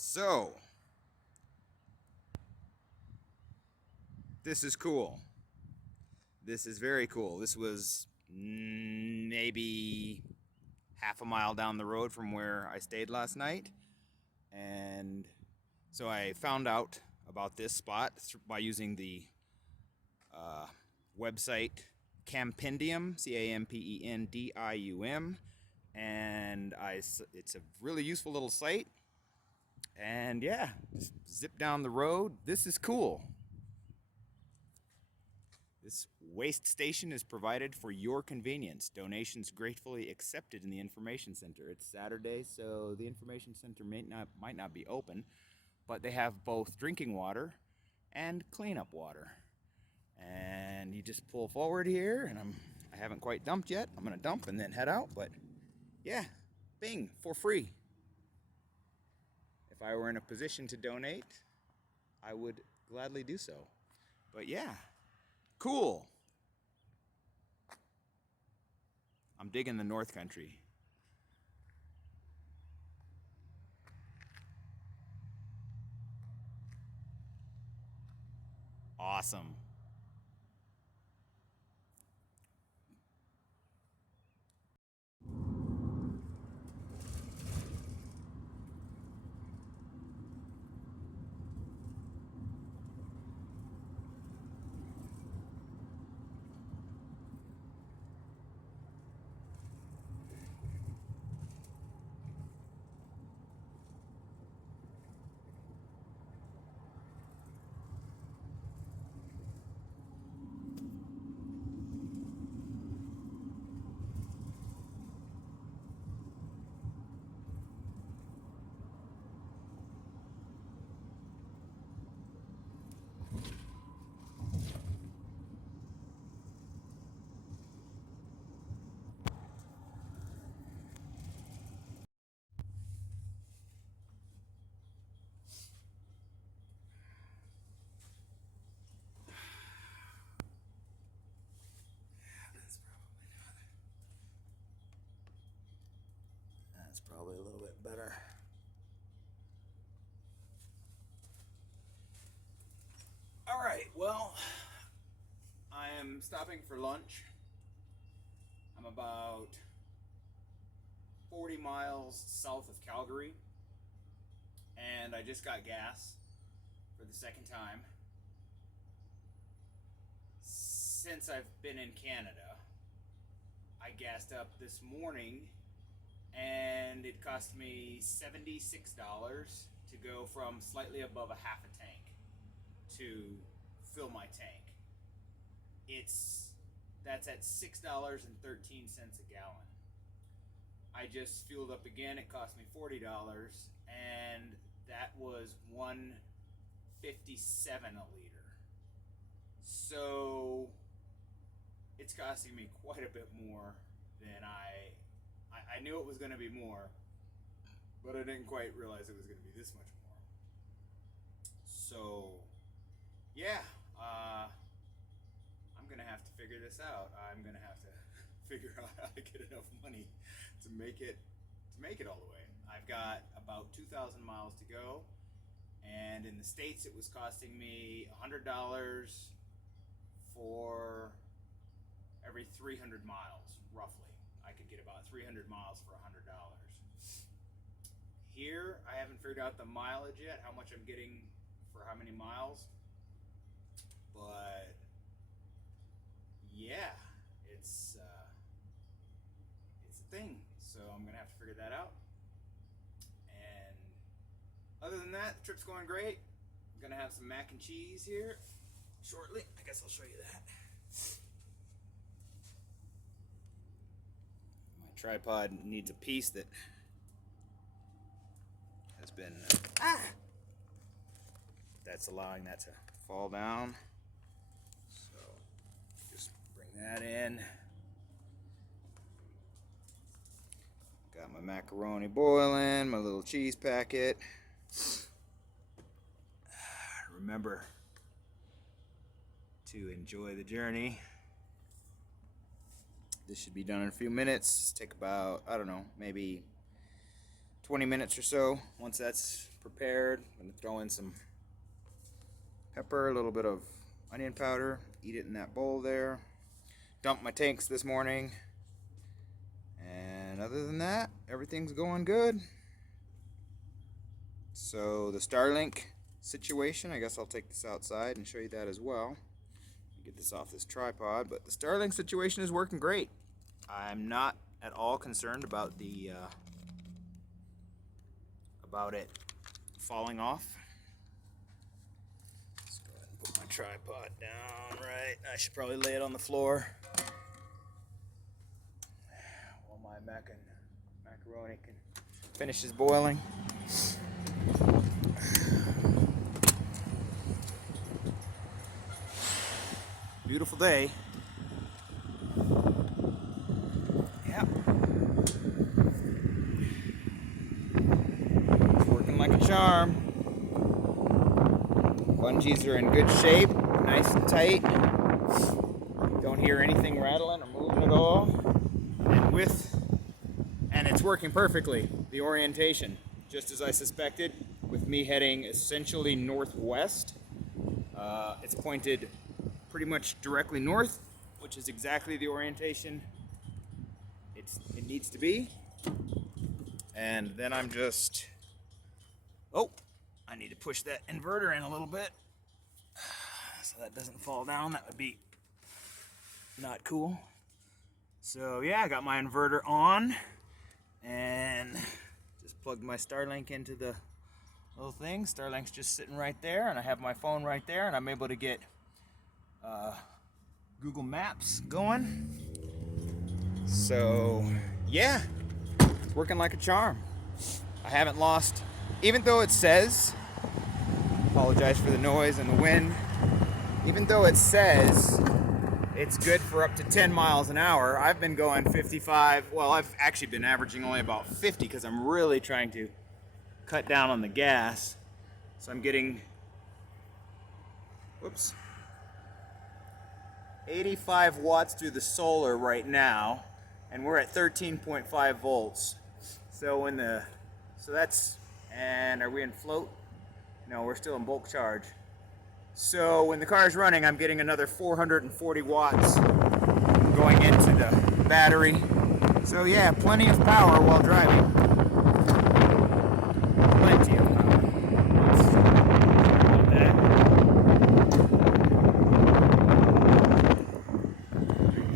So, this is cool. This is very cool. This was maybe half a mile down the road from where I stayed last night. And so I found out about this spot by using the uh, website Campendium, Campendium. And it's a really useful little site. And yeah, just zip down the road. This is cool. This waste station is provided for your convenience. Donations gratefully accepted in the information center. It's Saturday, so the information center might not be open, but they have both drinking water and cleanup water. And you just pull forward here, and I haven't quite dumped yet. I'm gonna dump and then head out, but yeah, bing, for free. If I were in a position to donate, I would gladly do so. But yeah, cool. I'm digging the North Country. Awesome. That's probably a little bit better. All right, well, I am stopping for lunch. I'm about 40 miles south of Calgary, and I just got gas for the second time since I've been in Canada. I gassed up this morning, and it cost me $76 to go from slightly above a half a tank to fill my tank. That's at $6.13 a gallon. I just fueled up again. It cost me $40, and that was $1.57 a liter. So it's costing me quite a bit more than I knew it was going to be more, but I didn't quite realize it was going to be this much more. So yeah, I'm gonna have to figure this out. I'm gonna have to figure out how to get enough money to make it all the way. I've got about 2,000 miles to go, and in the States it was costing me $100 for every 300 miles, roughly. I could get about 300 miles for $100. Here, I haven't figured out the mileage yet, how much I'm getting for how many miles, but yeah, it's a thing. So I'm gonna have to figure that out. And other than that, the trip's going great. I'm gonna have some mac and cheese here shortly. I guess I'll show you that. My tripod needs a piece that has been that's allowing that to fall down. So just bring that in. Got my macaroni boiling, my little cheese packet. Remember to enjoy the journey. This should be done in a few minutes. Take about, I don't know, maybe 20 minutes or so. Once that's prepared. I'm going to throw in some pepper, a little bit of onion powder, eat it in that bowl there. Dumped my tanks this morning. And other than that, everything's going good. So the Starlink situation, I guess I'll take this outside and show you that as well. Get this off this tripod, but the Starlink situation is working great. I'm not at all concerned about the about it falling off. Let's go ahead and put my tripod down right. I should probably lay it on the floor while my macaroni finishes boiling. Beautiful day. Yep. It's working like a charm. Bungees are in good shape, nice and tight. Don't hear anything rattling or moving at all. And it's working perfectly. The orientation, just as I suspected, with me heading essentially northwest. It's pointed pretty much directly north, which is exactly the orientation it needs to be. And then I'm just, I need to push that inverter in a little bit so that doesn't fall down. That would be not cool. So yeah, I got my inverter on and just plugged my Starlink into the little thing. Starlink's just sitting right there, and I have my phone right there, and I'm able to get Google Maps going. So yeah, it's working like a charm. I haven't lost, even though it says, apologize for the noise and the wind, even though it says it's good for up to 10 miles an hour, I've been going 55. Well, I've actually been averaging only about 50 because I'm really trying to cut down on the gas. So I'm getting 85 watts through the solar right now, and we're at 13.5 volts. So that's, and are we in float? No, we're still in bulk charge. So when the car's running, I'm getting another 440 watts going into the battery. So yeah, plenty of power while driving. Plenty of power.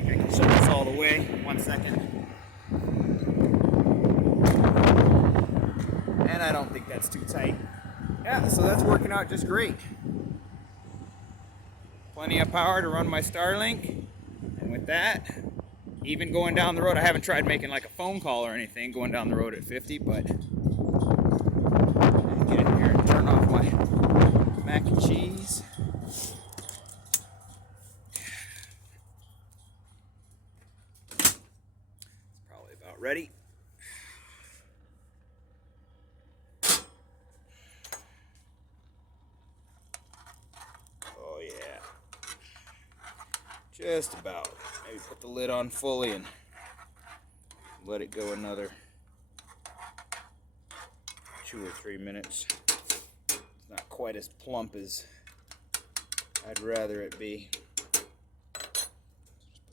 I can shut this all the way. 1 second. And I don't think that's too tight. Yeah, so that's working out just great. Plenty of power to run my Starlink. And with that, even going down the road, I haven't tried making like a phone call or anything going down the road at 50, but get in here and turn off my mac and cheese. It's probably about ready. Oh yeah. Just about. Maybe put the lid on fully and let it go another 2 or 3 minutes. It's not quite as plump as I'd rather it be. Just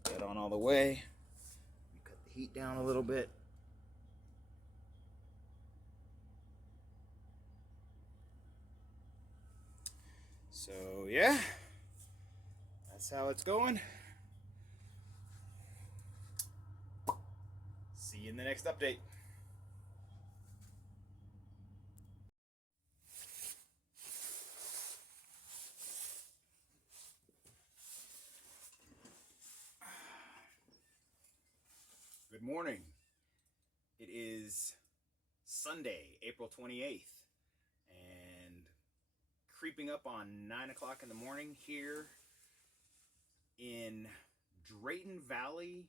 put that on all the way. Cut the heat down a little bit. So yeah, that's how it's going. See you in the next update. Good morning. It is Sunday, April 28th, and creeping up on 9 o'clock in the morning here in Drayton Valley,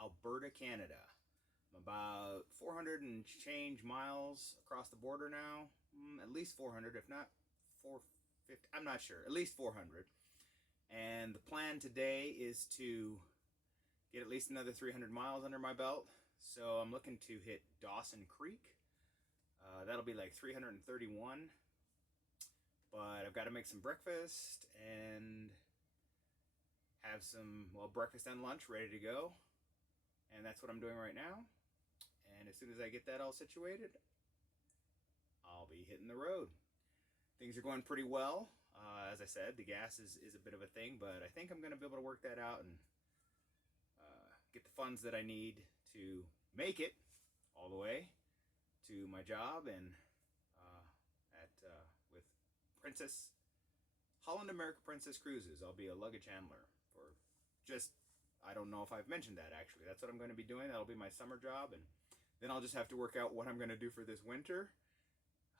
Alberta, Canada. I'm about 400 and change miles across the border now. At least 400, if not 450. I'm not sure. At least 400. And the plan today is to get at least another 300 miles under my belt. So I'm looking to hit Dawson Creek, That'll be like $331. But I've got to make some breakfast and have some, well, breakfast and lunch ready to go. And that's what I'm doing right now. And as soon as I get that all situated, I'll be hitting the road. Things are going pretty well. As I said, the gas is a bit of a thing, but I think I'm going to be able to work that out and get the funds that I need to make it all the way to my job and with Princess Holland America Princess Cruises. I'll be a luggage handler for just, I don't know if I've mentioned that actually. That's what I'm going to be doing. That'll be my summer job, and then I'll just have to work out what I'm going to do for this winter.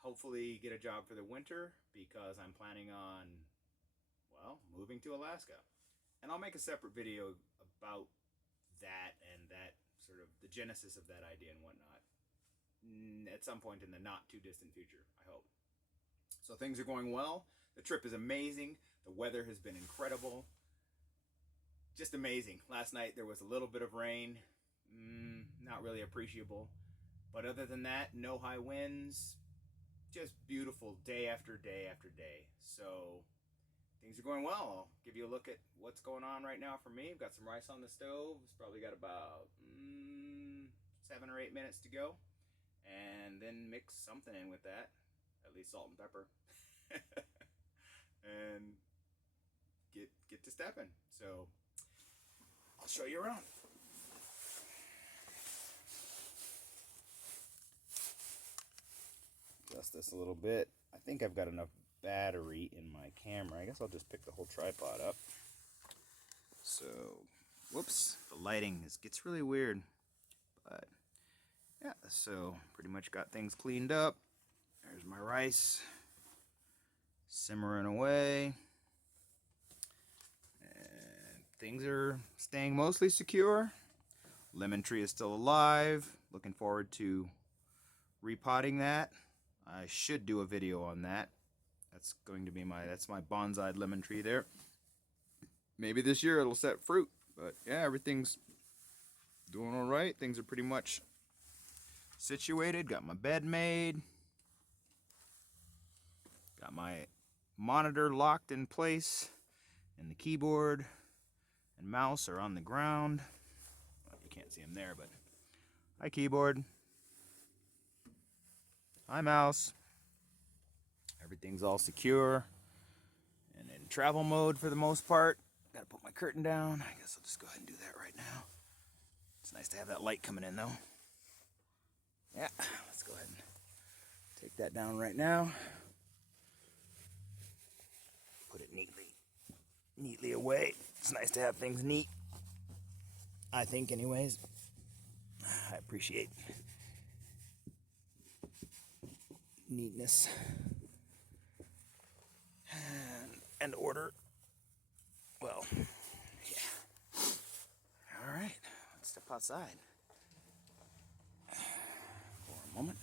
Hopefully get a job for the winter, because I'm planning on, well, moving to Alaska. And I'll make a separate video about that and that sort of the genesis of that idea and whatnot at some point in the not too distant future, I hope. So things are going well. The trip is amazing. The weather has been incredible. Just amazing. Last night there was a little bit of rain, not really appreciable. But other than that, no high winds. Just beautiful day after day after day. So things are going well. I'll give you a look at what's going on right now for me. I've got some rice on the stove. It's probably got about 7 or 8 minutes to go. And then mix something in with that. At least salt and pepper. And get to stepping. So I'll show you around. Adjust this a little bit. I think I've got enough battery in my camera. I guess I'll just pick the whole tripod up. So, whoops, the lighting gets really weird. But yeah, so pretty much got things cleaned up. There's my rice simmering away. And things are staying mostly secure. Lemon tree is still alive. Looking forward to repotting that. I should do a video on that. That's going to be that's my bonsai lemon tree there. Maybe this year it'll set fruit, but yeah, everything's doing all right. Things are pretty much situated. Got my bed made. Got my monitor locked in place, and the keyboard and mouse are on the ground. Well, you can't see them there, but hi keyboard. Hi mouse. Everything's all secure and in travel mode for the most part. Gotta put my curtain down. I guess I'll just go ahead and do that right now. It's nice to have that light coming in though. Yeah, let's go ahead and take that down right now. Put it neatly away. It's nice to have things neat. I think anyways. I appreciate neatness and order. Well, yeah. All right, let's step outside for a moment.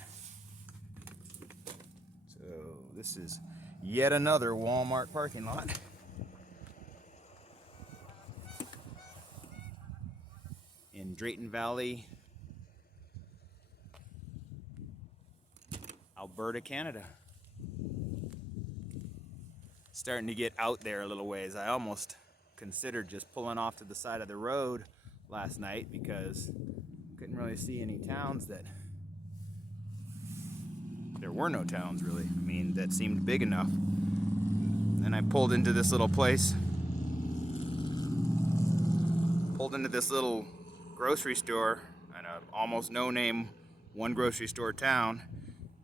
So this is yet another Walmart parking lot. In Drayton Valley, Alberta, Canada. Starting to get out there a little ways. I almost considered just pulling off to the side of the road last night because couldn't really see any towns there were no towns really. I mean, that seemed big enough. And I pulled into this little place. Pulled into this little grocery store in a almost no-name one grocery store town.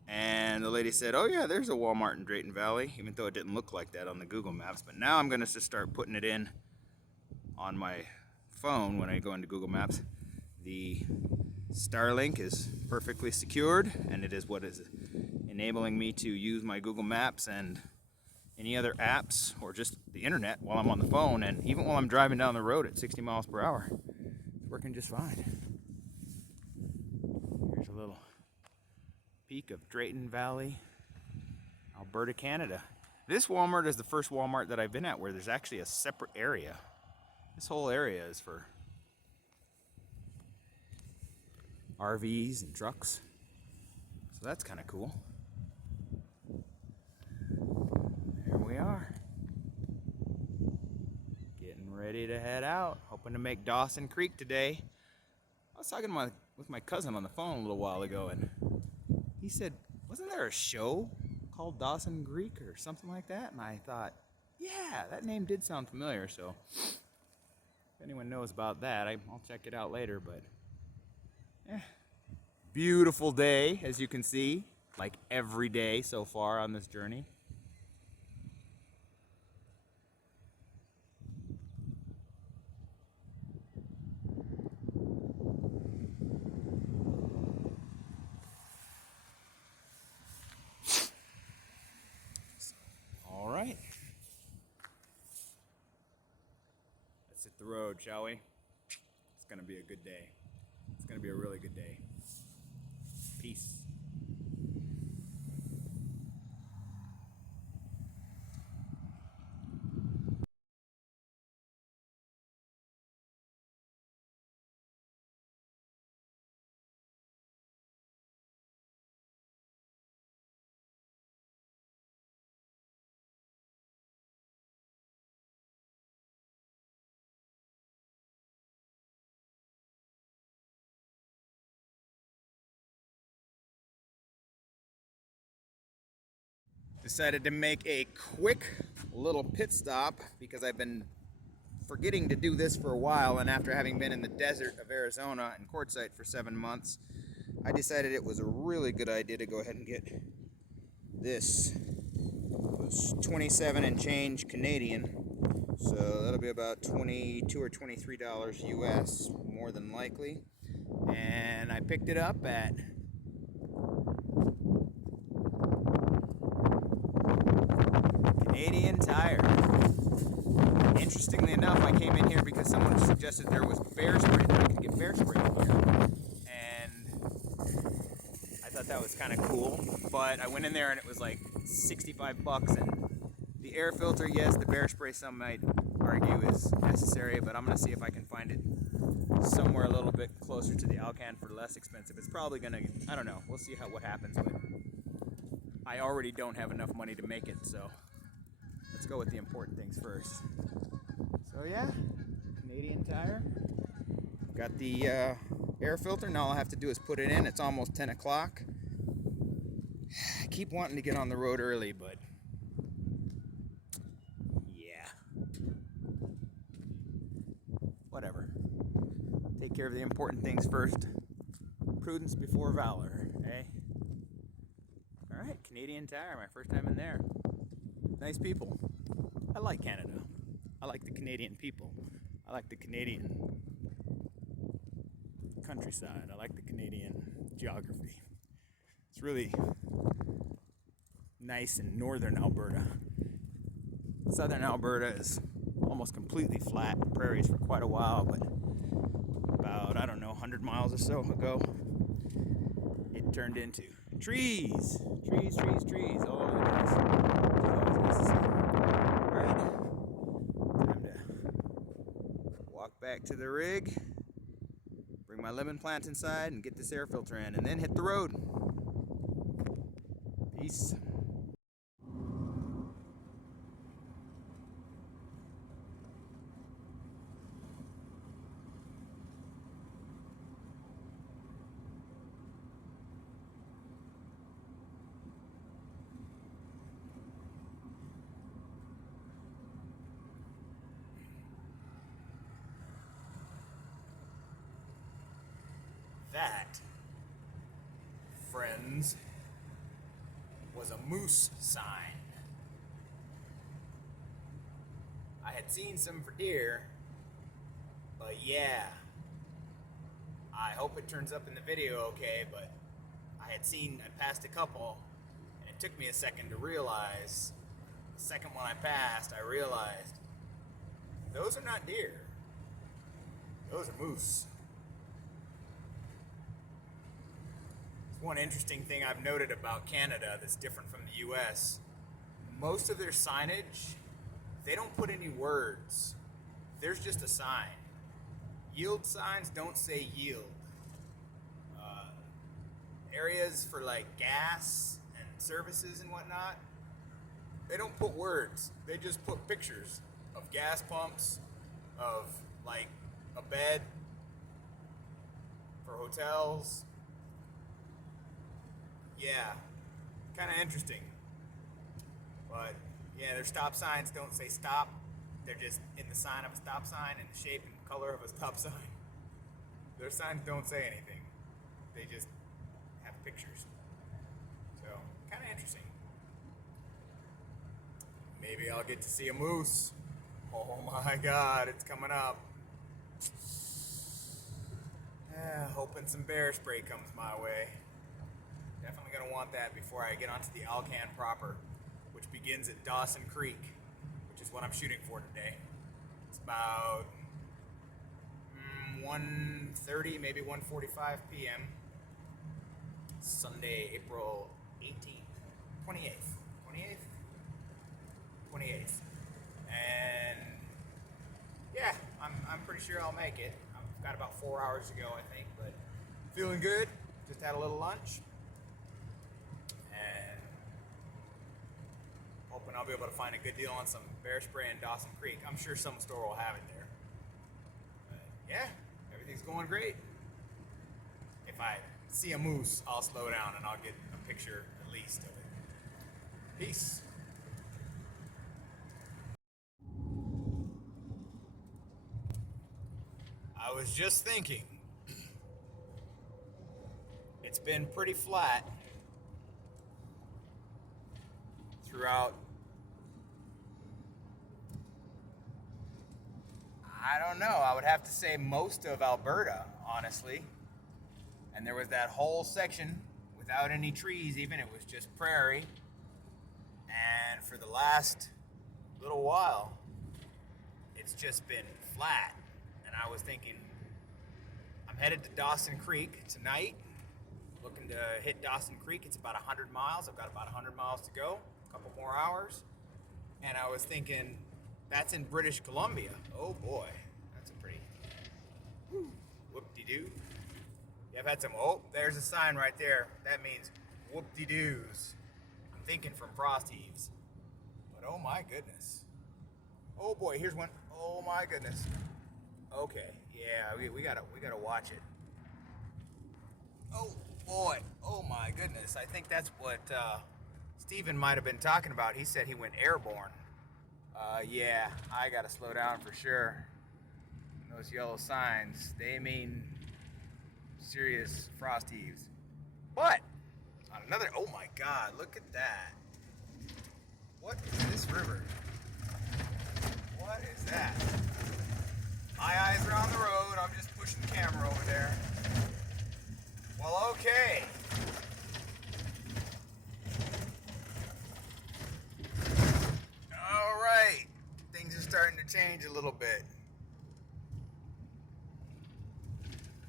And the lady said, oh yeah, there's a Walmart in Drayton Valley, even though it didn't look like that on the Google Maps. But now I'm going to just start putting it in on my phone when I go into Google Maps. The Starlink is perfectly secured, and it is what is enabling me to use my Google Maps and any other apps or just the internet while I'm on the phone, and even while I'm driving down the road at 60 miles per hour. It's working just fine. Here's a little peak of Drayton Valley, Alberta, Canada. This Walmart is the first Walmart that I've been at where there's actually a separate area. This whole area is for RVs and trucks. So that's kind of cool. There we are. Getting ready to head out. Hoping to make Dawson Creek today. I was talking with my cousin on the phone a little while ago, and he said, wasn't there a show called Dawson Creek or something like that? And I thought, yeah, that name did sound familiar. So if anyone knows about that, I'll check it out later. But yeah, beautiful day, as you can see, like every day so far on this journey. All right. Let's hit the road, shall we? It's going to be a good day. It's going to be a really good day. Peace. Decided to make a quick little pit stop because I've been forgetting to do this for a while, and after having been in the desert of Arizona and Quartzsite for 7 months, I decided it was a really good idea to go ahead and get this. It was 27 and change Canadian, so that'll be about $22 or $23 US, more than likely. And I picked it up at Canadian Tire. Interestingly enough, I came in here because someone suggested there was bear spray, that I could get bear spray in here. And I thought that was kind of cool, but I went in there and it was like 65 bucks, and the air filter, yes, the bear spray some might argue is necessary, but I'm going to see if I can find it somewhere a little bit closer to the Alcan for less expensive. It's probably going to, I don't know, we'll see what happens, but I already don't have enough money to make it, so let's go with the important things first. So yeah, Canadian Tire. Got the air filter, now all I have to do is put it in. It's almost 10 o'clock. I keep wanting to get on the road early, but yeah. Whatever. Take care of the important things first. Prudence before valor, eh? Alright, Canadian Tire, my first time in there. Nice people. I like Canada. I like the Canadian people. I like the Canadian countryside. I like the Canadian geography. It's really nice in northern Alberta. Southern Alberta is almost completely flat prairies for quite a while, but about, I don't know, 100 miles or so ago, it turned into trees. Trees all over the place. Which is always nice to see. Alright, time to walk back to the rig, bring my lemon plant inside, and get this air filter in, and then hit the road. Peace. That, friends, was a moose sign. I had seen some for deer, but yeah, I hope it turns up in the video okay, but I passed a couple, and it took me a second to realize, the second one I passed, I realized, those are not deer, those are moose. One interesting thing I've noted about Canada that's different from the US, most of their signage, they don't put any words. There's just a sign. Yield signs don't say yield. areas for like gas and services and whatnot, they don't put words. They just put pictures of gas pumps, of like a bed for hotels. Yeah, kind of interesting. But yeah, their stop signs don't say stop. They're just in the sign of a stop sign and the shape and color of a stop sign. Their signs don't say anything. They just have pictures. So, kind of interesting. Maybe I'll get to see a moose. Oh my God, it's coming up. Hoping some bear spray comes my way. Definitely gonna want that before I get onto the Alaskan proper, which begins at Dawson Creek, which is what I'm shooting for today. It's about 1:30, maybe 1:45 p.m. Sunday, April 18th, 28th. And yeah, I'm pretty sure I'll make it. I've got about 4 hours to go, I think, but feeling good. Just had a little lunch. And hoping I'll be able to find a good deal on some bear spray in Dawson Creek. I'm sure some store will have it there. But yeah, everything's going great. If I see a moose, I'll slow down and I'll get a picture at least of it. Peace. I was just thinking, it's been pretty flat throughout, I don't know, I would have to say most of Alberta, honestly. And there was that whole section without any trees even, it was just prairie. And for the last little while, it's just been flat. And I was thinking, I'm headed to Dawson Creek tonight, looking to hit Dawson Creek. It's about 100 miles. I've got about 100 miles to go, a couple more hours. And I was thinking, that's in British Columbia. Oh boy, that's a pretty whoop-de-doo. Yeah, I've had some, oh, there's a sign right there. That means whoop-de-doos. I'm thinking from frost heaves. But oh my goodness. Oh boy, here's one. Oh my goodness. Okay, yeah, we gotta watch it. Oh boy, oh my goodness. I think that's what Steven might have been talking about. He said he went airborne. Yeah, I gotta slow down for sure. Those yellow signs, they mean serious frost heaves. But on another, oh my God, look at that. What is this river? What is that? My eyes are on the road. I'm just pushing the camera over there. Well, okay. All right. Things are starting to change a little bit.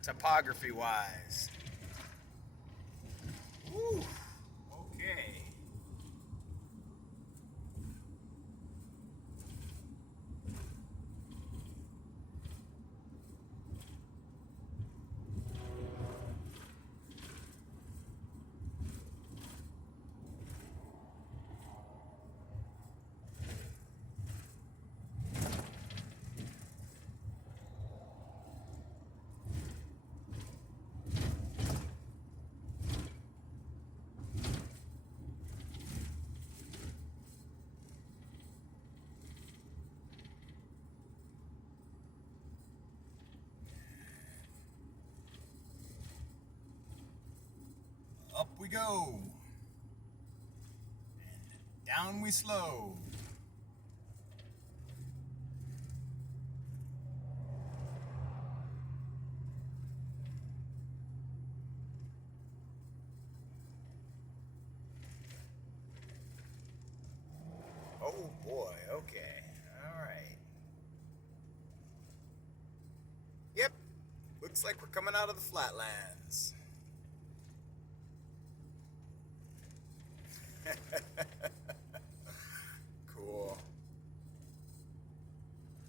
Topography-wise. Woo. Okay. Up we go. And down we slow. Oh boy, okay. All right. Yep. Looks like we're coming out of the flatlands. Cool.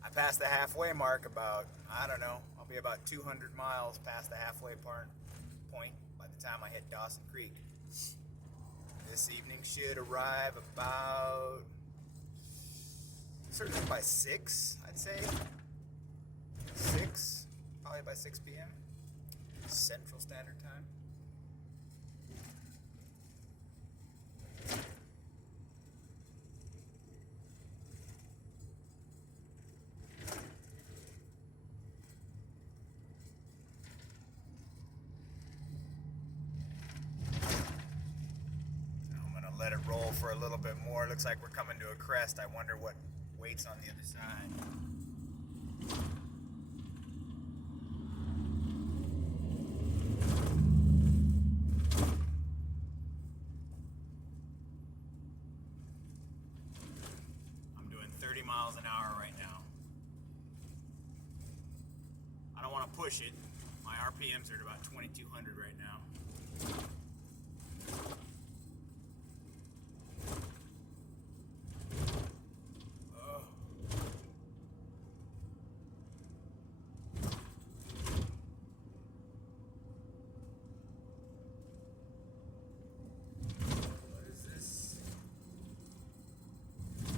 I passed the halfway mark about, I don't know, I'll be about 200 miles past the halfway point. by the time I hit Dawson Creek. This evening should arrive about, certainly by 6, I'd say. 6, probably by 6 p.m. Central Standard Time. Let it roll for a little bit more. Looks like we're coming to a crest. I wonder what waits on the other side. I'm doing 30 miles an hour right now. I don't want to push it. My RPMs are at about 2,200 right now.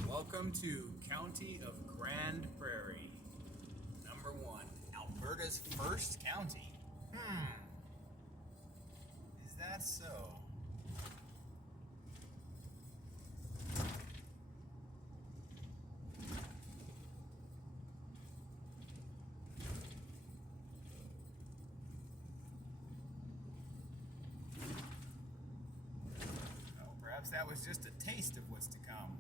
Welcome to County of Grand Prairie, number 1, Alberta's first county. Is that so? Well, perhaps that was just a taste of what's to come.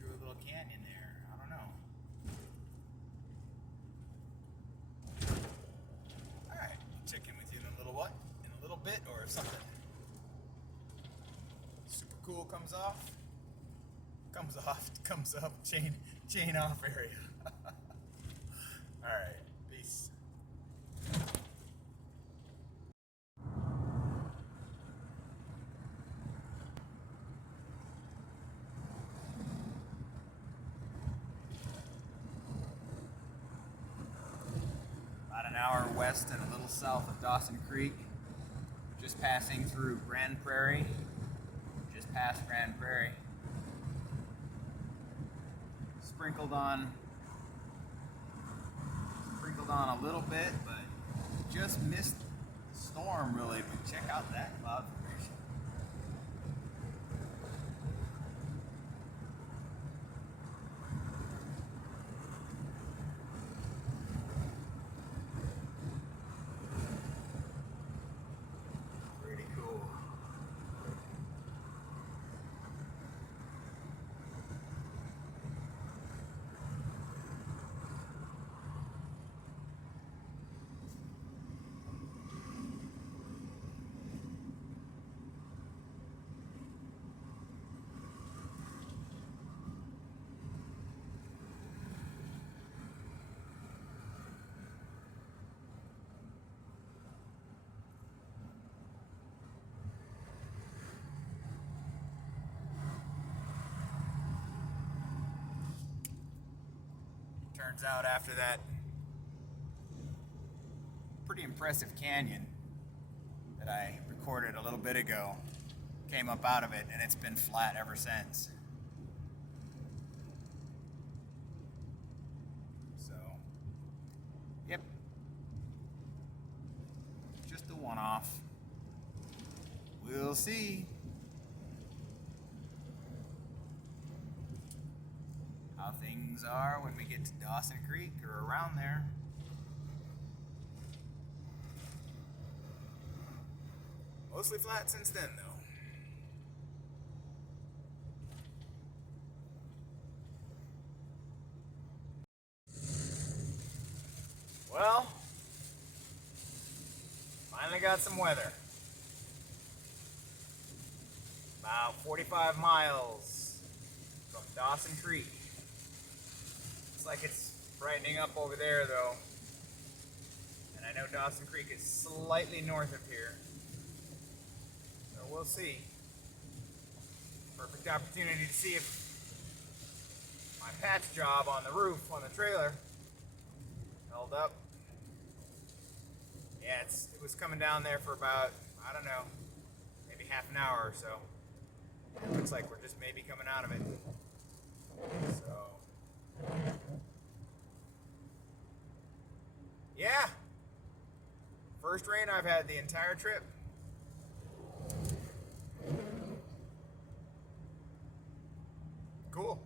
Through a little canyon there. I don't know. Alright, check in with you in a little bit, or if something super cool comes up, chain off area. Alright, peace. An hour west and a little south of Dawson Creek, just passing through Grand Prairie, just past Grand Prairie. Sprinkled on a little bit, but just missed the storm really, but check out that cloud formation. Turns out after that pretty impressive canyon that I recorded a little bit ago, came up out of it, and it's been flat ever since. So, yep, just a one-off. We'll see how things are when we get to Dawson Creek or around there. Mostly flat since then, though. Well, finally got some weather. About 45 miles from Dawson Creek. Looks like it's brightening up over there, though. And I know Dawson Creek is slightly north of here. So we'll see. Perfect opportunity to see if my patch job on the roof on the trailer held up. Yeah, it was coming down there for about, I don't know, maybe half an hour or so. It looks like we're just maybe coming out of it. So, yeah. First rain I've had the entire trip. Cool.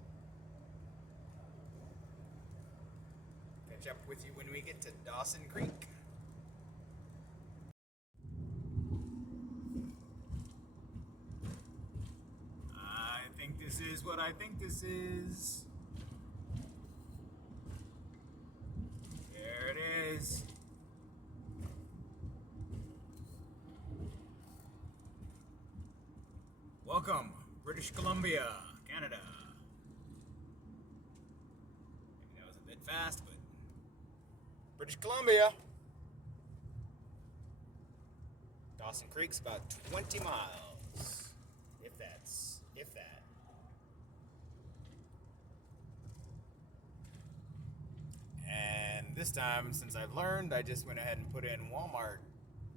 Catch up with you when we get to Dawson Creek. I think this is what I think this is. There it is. Welcome, British Columbia, Canada. Maybe that was a bit fast, but British Columbia. Dawson Creek's about 20 miles, if that. And this time, since I've learned, I just went ahead and put in Walmart,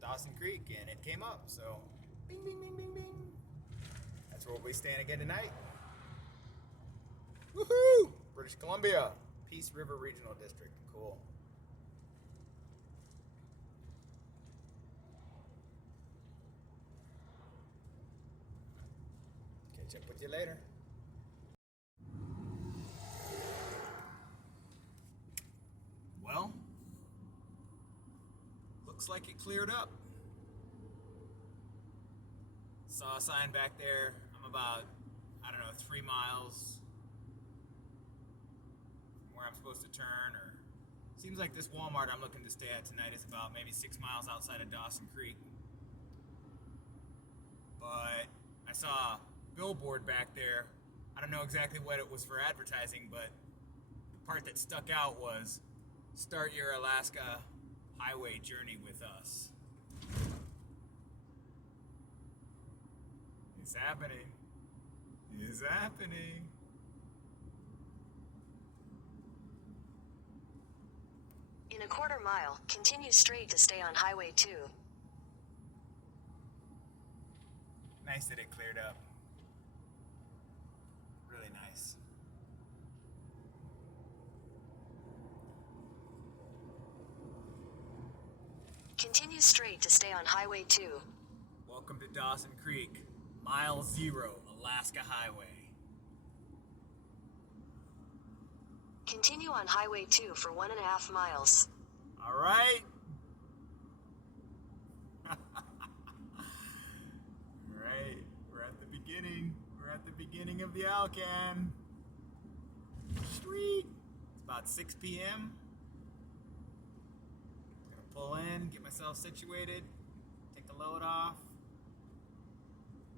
Dawson Creek, and it came up. So, bing, bing, bing, bing, bing. That's where we'll be staying again tonight. Woohoo! British Columbia, Peace River Regional District. Cool. Catch up with you later. Well, looks like it cleared up. Saw a sign back there. I'm about, I don't know, 3 miles from where I'm supposed to turn, or seems like this Walmart I'm looking to stay at tonight is about maybe 6 miles outside of Dawson Creek. But I saw a billboard back there. I don't know exactly what it was for advertising, but the part that stuck out was, "Start your Alaska Highway journey with us." It's happening. It's happening. In a quarter mile, continue straight to stay on Highway 2. Nice that it cleared up. Really nice. Continue straight to stay on Highway 2. Welcome to Dawson Creek, Mile 0, Alaska Highway. Continue on Highway 2 for 1.5 miles. All right. All right, we're at the beginning. We're at the beginning of the Alcan. Sweet. It's about 6 p.m. Gonna pull in, get myself situated, take the load off.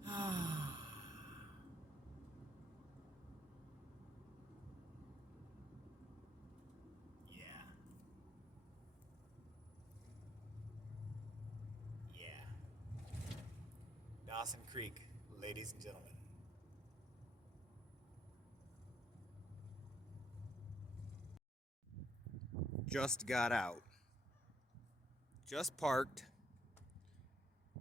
Yeah. Dawson Creek, ladies and gentlemen. Just got out. Just parked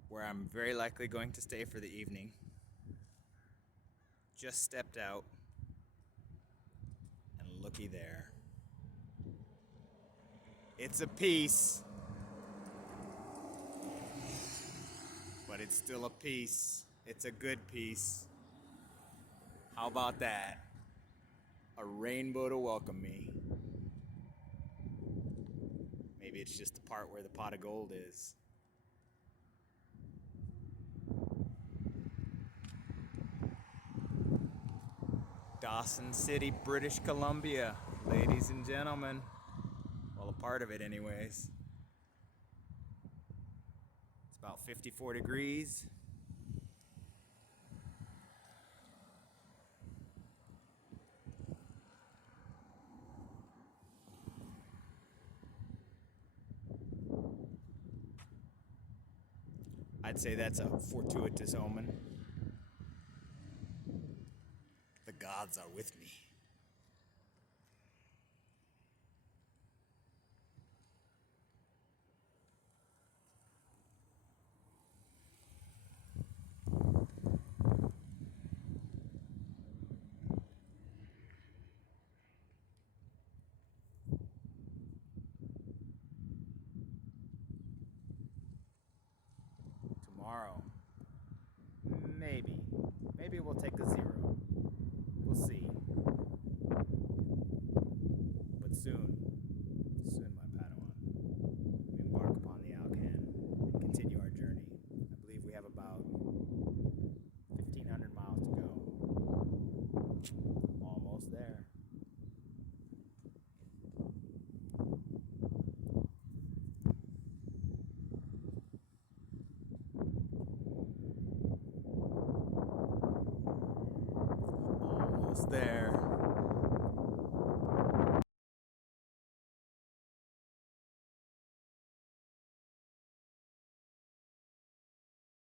where I'm very likely going to stay for the evening. Just stepped out, and looky there. It's a piece, but it's still a piece. It's a good piece. How about that? A rainbow to welcome me. Maybe it's just the part where the pot of gold is. Dawson City, British Columbia, ladies and gentlemen. Well, a part of it anyways. It's about 54 degrees. I'd say that's a fortuitous omen. The gods are with me. soon.